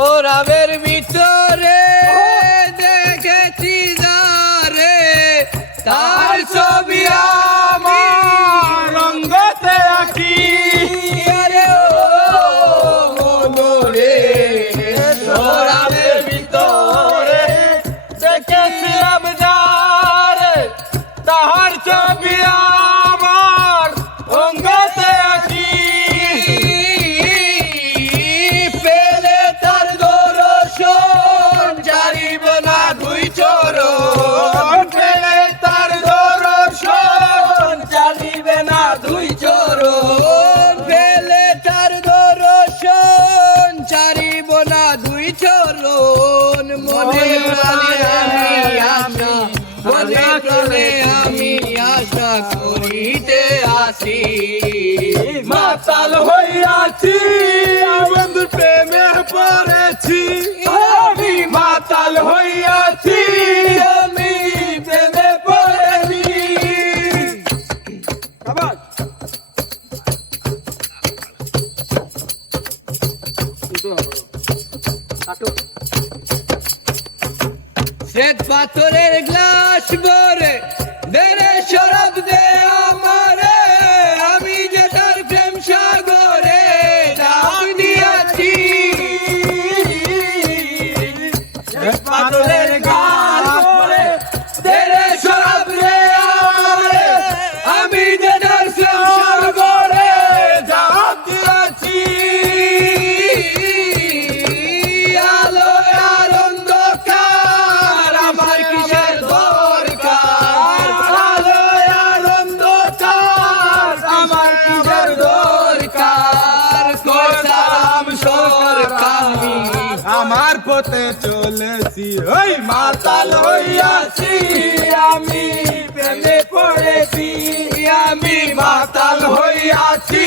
সোরাবের ভিতরে দেখেছি যারে তার ছবি আমার রঙ্গতে আঁকি আরে ও মনরে সোরাবের ভিতরে দেখেছিলাম যারে তাহার ছবি আমার রঙ্গতে আঁকি পেলে তার দর্শন জারিব না দুই চরণ পেলে তার দর্শন জানিবে না দুই চরণ পেলে তার দর্শন ছাড়িব না দুই চরণ মনে প্রাণে আমি আশা মনে প্রাণে আমি আশা করিতে আসি মাতাল হইয়াছি বন্ধুর প্রেমে পড়েছি আমি মাতাল হইয়াছি আমি প্রেমে পড়েছি শ্বেত পাথরের গ্লাস ভরে দেরে শরাব দে আমারে আমি যে তার প্রেম সাগরে ডাব দিয়াছি পাথরের গাল পরে দেরে শরাব দে আমারে আমি যে তার প্রেম সাগরে জাপ দিয়াছি আলো আর অন্ধকার আমার কিসের দরকার আলো আর অন্ধকার আমার কিসের দরকার কোথাম সরকার আমার পথে চলেছি ওই মাতাল হইয়াছি আমি প্রেমে পড়েছি আমি মাতাল হইয়াছি